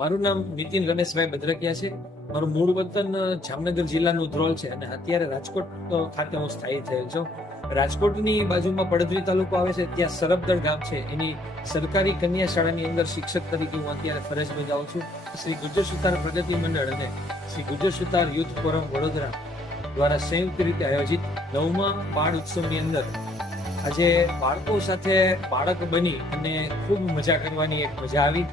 મારું નામ નીતિન રમેશભાઈ બદ્રકિયા છે. મારું મૂળ વતન જામનગર જિલ્લાનું ધ્રોલ છે અને અત્યારે રાજકોટ ખાતે હું સ્થાયી થયેલ છું. રાજકોટની બાજુમાં પડદરી તાલુકો આવે છે, ત્યાં સરબદળ ગામ છે. એની સરકારી કન્યા શાળાની અંદર શિક્ષક તરીકે હું અત્યારે ફરજ બજાવું છું. શ્રી ગુજર સુતાર પ્રગતિ મંડળ અને શ્રી ગુજર સુતાર યુથ ફોરમ વડોદરા દ્વારા સંયુક્ત રીતે આયોજિત નવમા બાળ ઉત્સવની અંદર આજે બાળકો સાથે બાળક બની અને ખૂબ મજા કરવાની એક મજા આવી.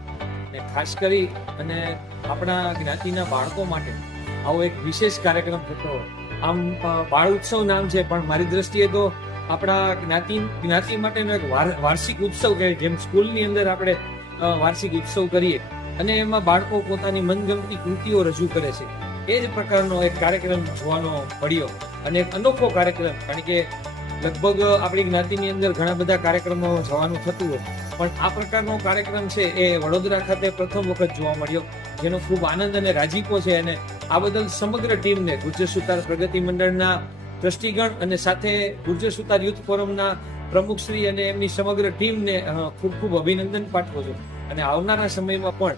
અને ખાસ કરી અને આપણા જ્ઞાતિના બાળકો માટે આવો એક વિશેષ કાર્યક્રમ થતો આમ બાળ ઉત્સવ નામ છે, પણ મારી દ્રષ્ટિએ તો આપણા જ્ઞાતિ જ્ઞાતિ માટેનો એક વાર- વાર્ષિક ઉત્સવ કહેવાય, જેમ સ્કૂલની અંદર આપણે વાર્ષિક ઉત્સવ કરીએ અને એમાં બાળકો પોતાની મનગમતી કૃતિઓ રજૂ કરે છે. એ જ પ્રકારનો એક કાર્યક્રમ જોવાનો મળ્યો અને એક અનોખો કાર્યક્રમ, કારણ કે લગભગ આપણી જ્ઞાતિની અંદર ઘણા બધા કાર્યક્રમો જવાનું થતું હોય. પણ આ પ્રકારનો કાર્યક્રમ છે એ વડોદરા ખાતે પ્રથમ વખત જોવા મળ્યો. જેનો ખૂબ આનંદ અને રાજીપો છે અને આ બદલ સમગ્ર ટીમને ગુર્જર સુતાર પ્રગતિ મંડળના ટ્રસ્ટીગણ અને સાથે ગુર્જર સુતાર યુથ ફોરમના પ્રમુખશ્રી અને એમની સમગ્ર ટીમને ખૂબ ખૂબ અભિનંદન પાઠવો છું. અને આવનારા સમયમાં પણ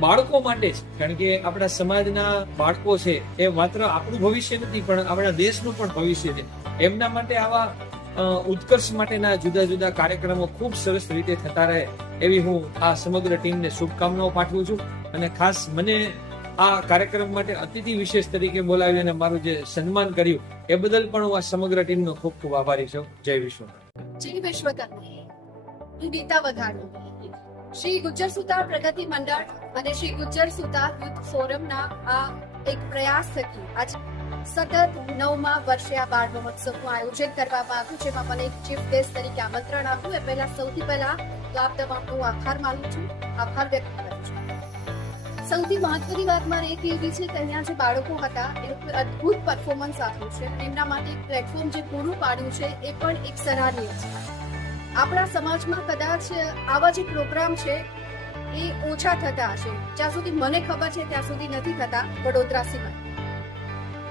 બાળકો માટે જ, કારણ કે આપણા સમાજના બાળકો છે એ માત્ર આપણું ભવિષ્ય નથી, પણ આપણા દેશનું પણ ભવિષ્ય છે. એમના માટે આવા ઉત્કર્ષ માટેના જુદા જુદા કાર્યક્રમો ખૂબ સરસ રીતે થતા રહે એવી હું આ સમગ્ર ટીમને શુભકામનાઓ પાઠવું છું. અને ખાસ મને આ કાર્યક્રમ માટે અતિથિ વિશેષ તરીકે બોલાવી અને મારું જે સન્માન કર્યું એ બદલ પણ હું આ સમગ્ર ટીમનો ખૂબ ખૂબ આભારી છું. જય વિશ્વ જય વઘાણી. શ્રી ગુજ્જર સુતાર પ્રગતિ મંડળ અને શ્રી ગુજ્જર સુતાર યુથ ફોરમના આ એક પ્રયાસ થકી આજે સતત નવમા વર્ષે આ બાળ મહોત્સવનું આયોજન કરવામાં આવ્યું, જેમાં મને એક ચીફ ગેસ્ટ તરીકે આમંત્રણ આપ્યું એ પહેલા સૌથી પહેલા તો આપ તમામનો હું આભાર માનું છું. આભાર વ્યક્ત કરું છું. સૌથી મહત્વની વાત મારે એક એવી છે કે અહીંયા જે બાળકો હતા, એ લોકોએ અદ્ભુત પરફોર્મન્સ આપ્યું છે એમના માટે પ્લેટફોર્મ જે પૂરું પાડ્યું છે, એ પણ એક સરાહનીય છે. આપણા સમાજમાં કદાચ આવા જે પ્રોગ્રામ છે, એ ઓછા થતા હશે. જ્યાં સુધી મને ખબર છે, ત્યાં સુધી નથી થતા વડોદરા સિવાય.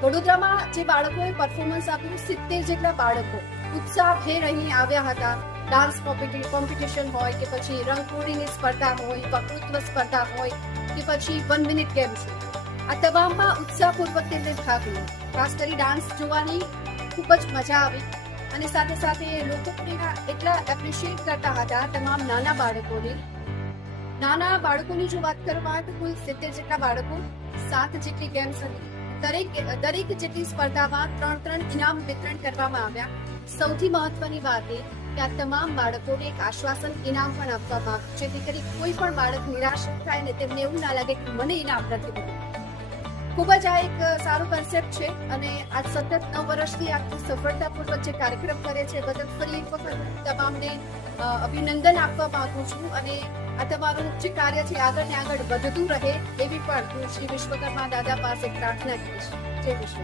વડોદરામાં જે બાળકોએ પરફોર્મન્સ આપ્યું, સિત્તેર જેટલા બાળકો ઉત્સાહભેર અહીં આવ્યા હતા. ડાન્સ કોમ્પિટિશન હોય કે પછી રંગપૂરીની સ્પર્ધા હોય વકૃત્વ સ્પર્ધા હોય કે પછી વન મિનિટ ગેમ છે. આ તમામમાં ઉત્સાહપૂર્વક તેમને ભાગ લીધો. ખાસ કરી ડાન્સ જોવાની ખૂબ જ મજા આવી અને સાથે સાથે લોકો એટલા એપ્રિશિએટ કરતા હતા તમામ નાના બાળકોને. નાના બાળકોની જો વાત કરવા તો કુલ સિત્તેર જેટલા બાળકો સાત જેટલી ગેમ્સ હતી દરેક દરેક જેટલી સ્પર્ધામાં ત્રણ ત્રણ ઇનામ વિતરણ કરવામાં આવ્યા. સૌથી મહત્વની વાત એ કે આ તમામ બાળકોને એક આશ્વાસન ઇનામ પણ આપવામાં આવ્યું જેથી કરી કોઈ પણ બાળક નિરાશ થાય ને તેમને એવું ના લાગે કે મને ઇનામ નથી મળ્યું. ખૂબ જ આ એક સારો કન્સેપ્ટ છે અને આ સતત નવ વર્ષથી આખી સફળતાપૂર્વક જે કાર્યક્રમ કરે છે બદલ ફરી એક વખત તમામને અભિનંદન આપવા માંગુ છું અને આ તમારું જે કાર્ય છે આગળ ને આગળ વધતું રહે એવી પણ હું શ્રી વિશ્વકર્મા દાદા પાસે પ્રાર્થના કરીશ. જય વિશ્વ